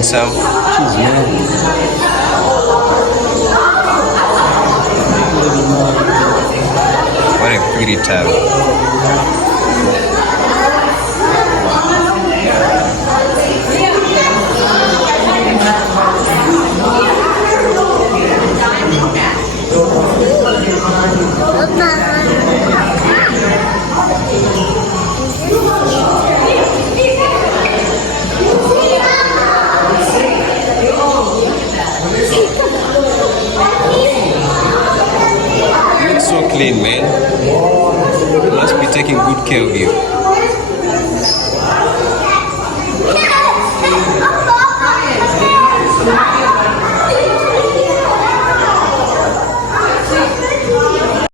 having some? Cheese, man. What a pretty towel. Looks so clean, man. Must be taking good care of you.